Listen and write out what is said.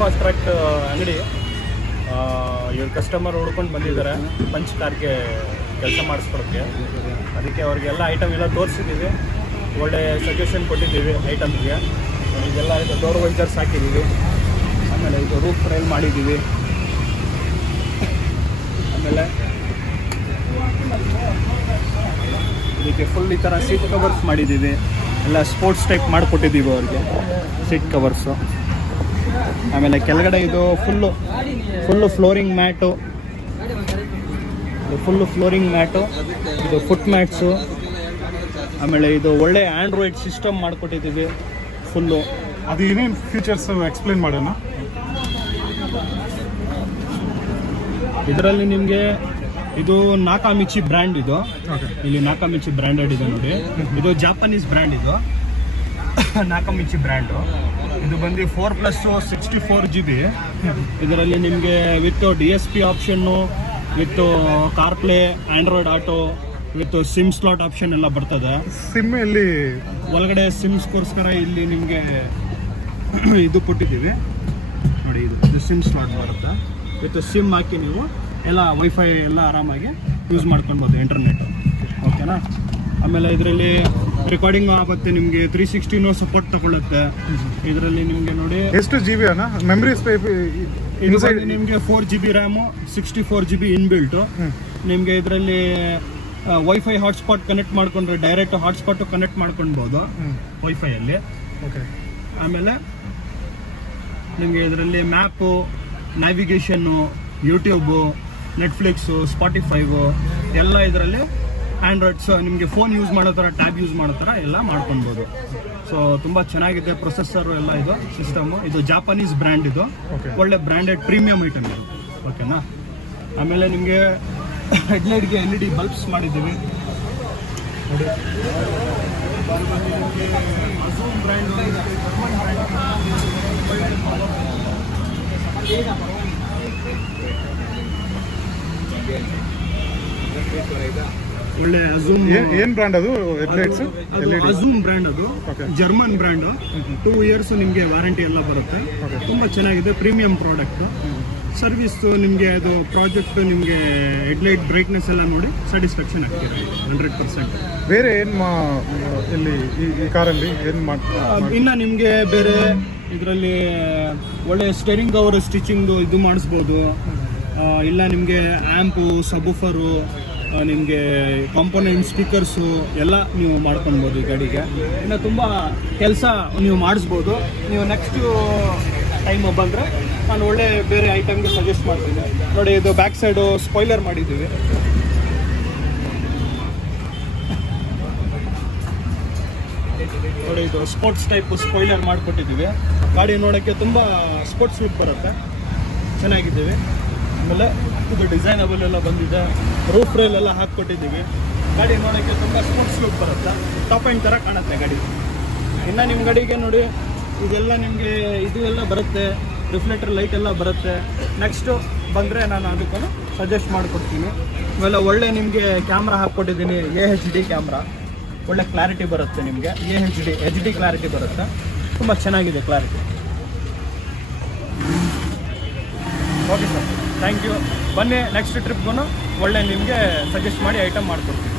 Fast track ಅಂಗಡಿ. ಇವ್ರ customer ಹುಡ್ಕೊಂಡು ಬಂದಿದ್ದಾರೆ ಪಂಚ್ ಕಾರ್ಗೆ ಕೆಲಸ ಮಾಡಿಸ್ಕೊಡೋಕ್ಕೆ. ಅದಕ್ಕೆ ಅವ್ರಿಗೆಲ್ಲ ಐಟಮ್ ಎಲ್ಲ ತೋರಿಸಿದ್ದೀವಿ, ಒಳ್ಳೆ ಸಜೆಷನ್ ಕೊಟ್ಟಿದ್ದೀವಿ ಐಟಮ್ಗೆ. ಇದೆಲ್ಲ ಇದು ಡೋರ್ ವೈಸರ್ಸ್ ಹಾಕಿದ್ದೀವಿ, ಆಮೇಲೆ ಇದು ರೂಫ್ ಟ್ರೈಲ್ ಮಾಡಿದ್ದೀವಿ, ಆಮೇಲೆ ಇದಕ್ಕೆ ಫುಲ್ ಈ ಥರ ಸೀಟ್ ಕವರ್ಸ್ ಮಾಡಿದ್ದೀವಿ. ಎಲ್ಲ ಸ್ಪೋರ್ಟ್ಸ್ ಟೈಪ್ ಮಾಡಿಕೊಟ್ಟಿದ್ದೀವಿ ಅವ್ರಿಗೆ ಸೀಟ್ ಕವರ್ಸು. ಆಮೇಲೆ ಕೆಳಗಡೆ ಇದು ಫುಲ್ಲು ಫ್ಲೋರಿಂಗ್ ಮ್ಯಾಟು, ಇದು ಫುಟ್ ಮ್ಯಾಟ್ಸು. ಆಮೇಲೆ ಇದು ಒಳ್ಳೆ ಆ್ಯಂಡ್ರಾಯ್ಡ್ ಸಿಸ್ಟಮ್ ಮಾಡಿಕೊಟ್ಟಿದ್ದೀವಿ ಫುಲ್ಲು. ಅದು ಏನೇನು ಫೀಚರ್ಸ್ ಎಕ್ಸ್ಪ್ಲೇನ್ ಮಾಡೋಣ. ಇದರಲ್ಲಿ ನಿಮಗೆ ಇದು ನಾಕಾಮಿಚಿ ಬ್ರ್ಯಾಂಡ್. ಇದು ಇಲ್ಲಿ ನಾಕಾಮಿಚಿ ಬ್ರ್ಯಾಂಡೆಡ್ ಇದೆ ನೋಡಿ. ಇದು ಜಾಪನೀಸ್ ಬ್ರ್ಯಾಂಡ್, ಇದು ನಾಕಾಮಿಚಿ ಬ್ರ್ಯಾಂಡು. ಇದು ಬಂದು 4+64 GB. ಇದರಲ್ಲಿ ನಿಮಗೆ with DSP option, with CarPlay, Android auto, with sim slot option ಎಲ್ಲ ಬರ್ತದೆ. ಸಿಮ್ ಇಲ್ಲಿ ಒಳಗಡೆ ಸಿಮ್ಸ್ಗೋಸ್ಕರ ಇಲ್ಲಿ ನಿಮಗೆ ಇದು ಕೊಟ್ಟಿದ್ದೀವಿ ನೋಡಿ. ಇದು ಸಿಮ್ ಸ್ಲಾಟ್ ಬರುತ್ತೆ. ವಿತ್ ಸಿಮ್ ಹಾಕಿ ನೀವು ಎಲ್ಲ ವೈಫೈ ಎಲ್ಲ ಆರಾಮಾಗಿ ಯೂಸ್ ಮಾಡ್ಕೊಳ್ಬೋದು, ಇಂಟರ್ನೆಟ್. ಓಕೆನಾ. ಆಮೇಲೆ ಇದರಲ್ಲಿ ರೆಕಾರ್ಡಿಂಗ್ ಆಗುತ್ತೆ, ನಿಮಗೆ 360 ಸಪೋರ್ಟ್ ತಗೊಳುತ್ತೆ. ಇದರಲ್ಲಿ ನಿಮಗೆ ನೋಡಿ ಎಷ್ಟು GB ಅಣ್ಣ ಮೆಮರಿ ಸ್ಪೇಸ್? ಇದು ನಿಮಗೆ 4 GB ರ್ಯಾಮು, 64 GB ಇನ್ಬಿಲ್ಟು. ನಿಮಗೆ ಇದರಲ್ಲಿ ವೈಫೈ ಹಾಟ್ಸ್ಪಾಟ್ ಕನೆಕ್ಟ್ ಮಾಡ್ಕೊಂಡ್ರೆ ಡೈರೆಕ್ಟ್ ಹಾಟ್ಸ್ಪಾಟು ಕನೆಕ್ಟ್ ಮಾಡ್ಕೊಳ್ಬೋದು ವೈಫೈಯಲ್ಲಿ. ಓಕೆ. ಆಮೇಲೆ ನಿಮಗೆ ಇದರಲ್ಲಿ ಮ್ಯಾಪು, ನ್ಯಾವಿಗೇಷನ್ನು, ಯೂಟ್ಯೂಬು, ನೆಟ್ಫ್ಲಿಕ್ಸು, ಸ್ಪಾಟಿಫೈವು ಎಲ್ಲ ಇದರಲ್ಲಿ ಆ್ಯಂಡ್ರಾಯ್ಡ್ಸ್ ನಿಮಗೆ ಫೋನ್ ಯೂಸ್ ಮಾಡೋ ಥರ, ಟ್ಯಾಬ್ ಯೂಸ್ ಮಾಡೋ ಥರ ಎಲ್ಲ ಮಾಡ್ಕೊಳ್ಬೋದು. ಸೊ ತುಂಬ ಚೆನ್ನಾಗಿದೆ ಪ್ರೊಸೆಸರು ಎಲ್ಲ. ಇದು ಸಿಸ್ಟಮು, ಇದು ಜಾಪನೀಸ್ ಬ್ರ್ಯಾಂಡ್. ಇದು ಒಳ್ಳೆ ಬ್ರ್ಯಾಂಡೆಡ್ ಪ್ರೀಮಿಯಂ ಐಟಮ್ ಇದು. ಓಕೆನಾ. ಆಮೇಲೆ ನಿಮಗೆ ಹೆಡ್ಲೈಟ್ಗೆ LED ಬಲ್ಬ್ಸ್ ಮಾಡಿದ್ದೀವಿ ನೋಡಿ. ಅಝೂಮ್ ಬ್ರ್ಯಾಂಡು, ಒಳ್ಳೆ ಅಝೂಮ್. ಏನ್ ಬ್ರ್ಯಾಂಡ್ ಅದು ಹೆಡ್ಲೈಟ್ಸ್? ಅಝೂಮ್ ಬ್ರ್ಯಾಂಡ್, ಅದು ಜರ್ಮನ್ ಬ್ರ್ಯಾಂಡು. 2 years ನಿಮಗೆ ವಾರಂಟಿ ಎಲ್ಲ ಬರುತ್ತೆ. ತುಂಬ ಚೆನ್ನಾಗಿದೆ, ಪ್ರೀಮಿಯಂ ಪ್ರಾಡಕ್ಟ್. ಸರ್ವಿಸ್ಸು ನಿಮಗೆ ಅದು ಪ್ರಾಜೆಕ್ಟ್ ನಿಮಗೆ ಹೆಡ್ಲೈಟ್ ಬ್ರೈಟ್ನೆಸ್ ಎಲ್ಲ ನೋಡಿ ಸ್ಯಾಟಿಸ್ಫ್ಯಾಕ್ಷನ್ ಆಗ್ತಿದೆ 100%. ಬೇರೆ ಏನು ಇಲ್ಲಿ ಈ ಕಾರಲ್ಲಿ ಏನು ಇನ್ನು ನಿಮಗೆ ಬೇರೆ ಇದರಲ್ಲಿ ಒಳ್ಳೆ ಸ್ಟೇರಿಂಗ್ ಕವರ್ ಸ್ಟಿಚಿಂಗು ಇದು ಮಾಡಿಸ್ಬೋದು. ಇಲ್ಲ ನಿಮಗೆ ಆ್ಯಂಪು, ಸಬೂಫರು, ನಿಮಗೆ ಕಾಂಪೋನೆಂಟ್ ಸ್ಪೀಕರ್ಸು ಎಲ್ಲ ನೀವು ಮಾಡ್ಕೊಳ್ಬೋದು ಈ ಗಾಡಿಗೆ. ಇನ್ನು ತುಂಬ ಕೆಲಸ ನೀವು ಮಾಡಿಸ್ಬೋದು. ನೀವು ನೆಕ್ಸ್ಟು ಟೈಮ್ ಬಂದರೆ ನಾನು ಒಳ್ಳೆ ಬೇರೆ ಐಟಮ್ಗೆ ಸಜೆಸ್ಟ್ ಮಾಡ್ತೀನಿ ನೋಡಿ. ಇದು ಬ್ಯಾಕ್ ಸೈಡು ಸ್ಪಾಯ್ಲರ್ ಮಾಡಿದ್ದೀವಿ ನೋಡಿ. ಇದು ಸ್ಪೋರ್ಟ್ಸ್ ಟೈಪ್ ಸ್ಪಾಯ್ಲರ್ ಮಾಡಿಕೊಟ್ಟಿದ್ದೀವಿ. ಗಾಡಿ ನೋಡೋಕ್ಕೆ ತುಂಬ ಸ್ಪೋರ್ಟ್ಸ್ ಲುಕ್ ಬರುತ್ತೆ, ಚೆನ್ನಾಗಿದ್ದೀವಿ. ಆಮೇಲೆ ಇದು ಡಿಸೈನಬಲ್ ಎಲ್ಲ ಬಂದಿದೆ, ರೂಫ್ ರೇಲ್ ಎಲ್ಲ ಹಾಕ್ಕೊಟ್ಟಿದ್ದೀವಿ. ಗಾಡಿ ನೋಡೋಕ್ಕೆ ತುಂಬ ಸ್ಪೋರ್ಟ್ಸ್ ಲುಕ್ ಬರುತ್ತೆ, ಟಾಪ್ ಎಂಡ್ ಥರ ಕಾಣುತ್ತೆ ಗಾಡಿ. ಇನ್ನು ನಿಮ್ಮ ಗಾಡಿಗೆ ನೋಡಿ ಇದೆಲ್ಲ ನಿಮಗೆ ಇದು ಎಲ್ಲ ಬರುತ್ತೆ, ರಿಫ್ಲೆಕ್ಟರ್ ಲೈಟ್ ಎಲ್ಲ ಬರುತ್ತೆ. ನೆಕ್ಸ್ಟು ಬಂದರೆ ನಾನು ಅದಕ್ಕೂ ಸಜೆಸ್ಟ್ ಮಾಡಿಕೊಡ್ತೀನಿ. ಆಮೇಲೆ ಒಳ್ಳೆ ನಿಮಗೆ ಕ್ಯಾಮ್ರಾ ಹಾಕ್ಕೊಟ್ಟಿದ್ದೀನಿ, AHD ಕ್ಯಾಮ್ರಾ. ಒಳ್ಳೆ ಕ್ಲಾರಿಟಿ ಬರುತ್ತೆ ನಿಮಗೆ, HD ಕ್ಲಾರಿಟಿ ಬರುತ್ತೆ, ತುಂಬ ಚೆನ್ನಾಗಿದೆ clarity. Okay sir, thank you. ಬನ್ನಿ ನೆಕ್ಸ್ಟ್ ಟ್ರಿಪ್ಗೂ ಒಳ್ಳೆ ನಿಮಗೆ ಸಜೆಸ್ಟ್ ಮಾಡಿ ಐಟಮ್ ಮಾಡಿಕೊಡ್ತೀನಿ.